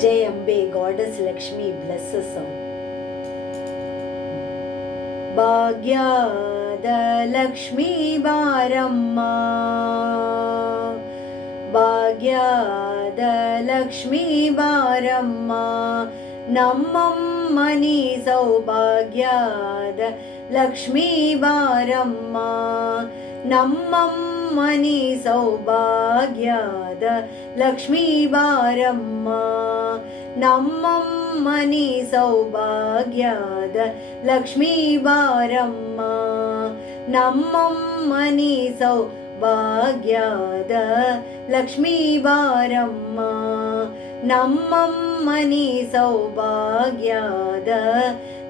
Jai Ambe, Goddess Lakshmi blesses all. ಭಾಗ್ಯದ ಲಕ್ಷ್ಮೀ ಬಾರಮ್ಮ, ಭಾಗ್ಯದ ಲಕ್ಷ್ಮೀ ಬಾರಮ್ಮ, ನಮ್ಮಮ್ಮನಿ ಸೌಭಾಗ್ಯದ ಲಕ್ಷ್ಮೀ ಬಾರಮ್ಮ, ನಮ್ಮಮ್ಮನಿ ಸೌಭಾಗ್ಯದ ಲಕ್ಷ್ಮೀ ಬಾರಮ್ಮ, ನಮ್ಮಮ್ಮನಿ ಸೌಭಾಗ್ಯದ ಲಕ್ಷ್ಮೀ ಬಾರಮ್ಮ, ನಮ್ಮಮ್ಮನಿ ಸೌಭಾಗ್ಯದ ಲಕ್ಷ್ಮೀ ಬಾರಮ್ಮ, ನಮ್ಮಮ್ಮನಿ ಸೌಭಾಗ್ಯದ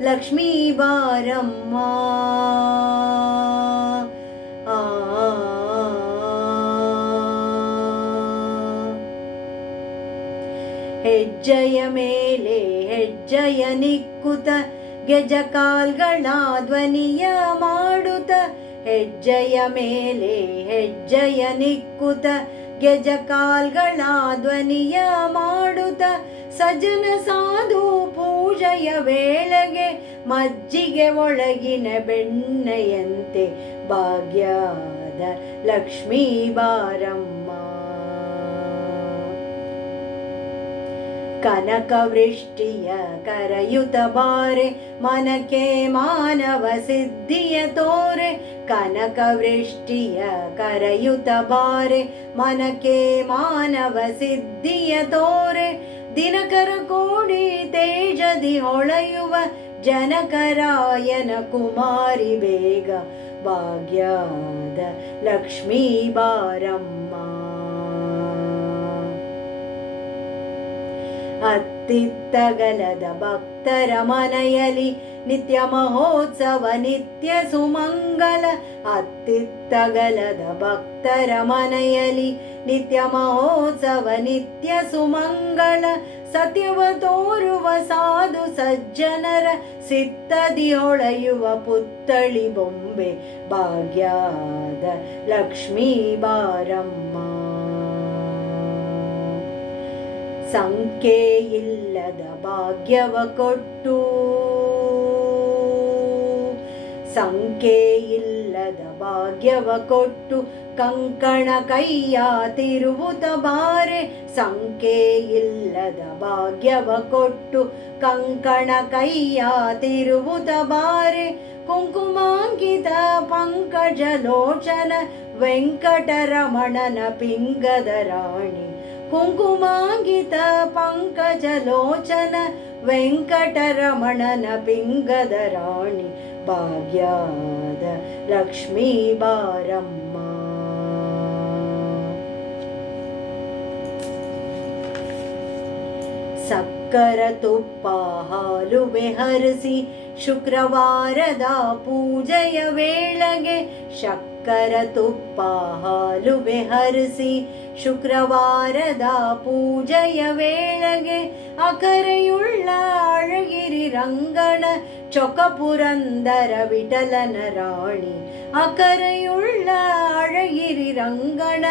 ಲಕ್ಷ್ಮೀ ಬಾರಮ್ಮ. ಹೆಜ್ಜೆಯ ಮೇಲೆ ಹೆಜ್ಜೆಯ ನಿಕ್ಕುತ ಗೆಜಕಾಲ್ಗಳ ಧ್ವನಿಯ ಮಾಡುತ್ತ, ಹೆಜ್ಜೆಯ ಮೇಲೆ ಹೆಜ್ಜೆಯ ನಿಕ್ಕುತ ಗೆಜಕಾಲ್ಗಳ ಧ್ವನಿಯ ಮಾಡುತ್ತ, ಸಜ್ಜನ ಸಾಧು ಪೂಜೆಯ ವೇಳೆಗೆ ಮಜ್ಜಿಗೆ ಒಳಗಿನ ಬೆಣ್ಣೆಯಂತೆ ಭಾಗ್ಯದ ಲಕ್ಷ್ಮೀ ಬಾರಮ್ಮ, ಕನಕವೃಷ್ಟಿಯ ಕರೆಯುತ ಬಾರೆ ಮನಕ್ಕೆ ಮಾನವ ಸಿದ್ಧಿಯ ತೋರೆ, ಕನಕವೃಷ್ಟಿಯ ಕರೆಯುತ ಬಾರೆ ಮನಕ್ಕೆ ಮಾನವ ಸಿದ್ಧಿಯ ತೋರೆ, ದಿನಕರ ಕೋಡಿ ತೇಜದಿ ಹೊಳೆಯುವ ಜನಕರಾಯನ ಕುಮಾರಿ ಬೇಗ ಭಾಗ್ಯದ ಲಕ್ಷ್ಮೀ ಬಾರಮ್ಮ, ಅತ್ತಿತ್ತಗಲದ ಭಕ್ತರ ಮನೆಯಲ್ಲಿ ನಿತ್ಯ ಮಹೋತ್ಸವ ನಿತ್ಯ ಸುಮಂಗಲ, ಅತ್ತಿತ್ತಗಲದ ಭಕ್ತರ ಮನೆಯಲ್ಲಿ ನಿತ್ಯ ಮಹೋತ್ಸವ ನಿತ್ಯ ಸುಮಂಗಲ, ಸತ್ಯವ ತೋರುವ ಸಾಧು ಸಜ್ಜನರ ಸಿತ್ತದಿ ಹೊಳೆಯುವ ಪುತ್ತಳಿ ಬೊಂಬೆ ಭಾಗ್ಯದ ಲಕ್ಷ್ಮೀ ಬಾರಮ್ಮ, ಸಂಖ್ಯೆಯಿಲ್ಲದ ಭಾಗ್ಯವ ಕೊಟ್ಟು, ಸಂಖ್ಯೆಯಿಲ್ಲದ ಭಾಗ್ಯವ ಕೊಟ್ಟು ಕಂಕಣ ಕೈಯ ತಿರುವುತ ಬಾರೆ, ಸಂಖ್ಯೆಯಿಲ್ಲದ ಭಾಗ್ಯವ ಕೊಟ್ಟು ಕಂಕಣ ಕೈಯ ತಿರುವುತ ಬಾರೆ, ಕುಂಕುಮಾಂಕಿತ ಪಂಕಜಲೋಚನ ವೆಂಕಟರಮಣನ ಪಿಂಗದ ರಾಣಿ, ಕುಂಕುಮಾಂಕಿತ ಪಂಕಜಲೋಚನ ವೆಂಕಟರಮಣನ ಪಿಂಗದ ರಾಣಿ ಭಾಗ್ಯದ ಲಕ್ಷ್ಮೀ ಬಾರಮ್ಮ, ಸಕ್ಕರ ತುಪ್ಪ ಹಾಲುವೆ ಹರಿಸಿ ಶುಕ್ರವಾರದ ಪೂಜೆಯ ವೇಳೆಗೆ, ಸಕ್ಕರ ತುಪ್ಪ ಹಾಲುವೆ ಹರಿಸಿ ಶುಕ್ರವಾರದ ಪೂಜೆಯ ವೇಳೆಗೆ, ಅಕರೆಯುಳ್ಳ ಅಳಗಿರಿ ರಂಗಣ ಚೊಕಪುರಂದರ ವಿಠಲನ ರಾಣಿ, ಅಕರೆಯುಳ್ಳ ಅಳಗಿರಿ ರಂಗಣ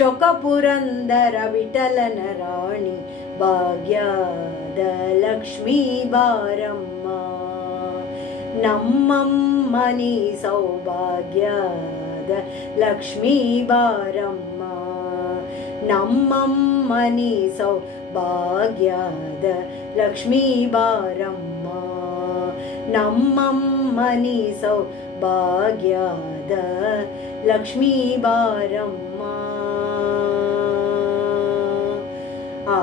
ಚೊಕಪುರಂದರ ವಿಠಲನ ರಾಣಿ ಭಾಗ್ಯದ ಲಕ್ಷ್ಮೀ ಬಾರಮ್ಮ, ನಮ್ಮಮ್ಮನಿ ಸೌಭಾಗ್ಯದ ಲಕ್ಷ್ಮೀ ಬಾರಮ್ಮ, ನಮ್ಮಮ್ಮನಿ ಸೌಭಾಗ್ಯದ ಲಕ್ಷ್ಮೀ ಬಾರಮ್ಮ, ನಮ್ಮಮ್ಮನಿ ಸೌಭಾಗ್ಯದ ಲಕ್ಷ್ಮೀ ಬಾರಮ್ಮ. ಆ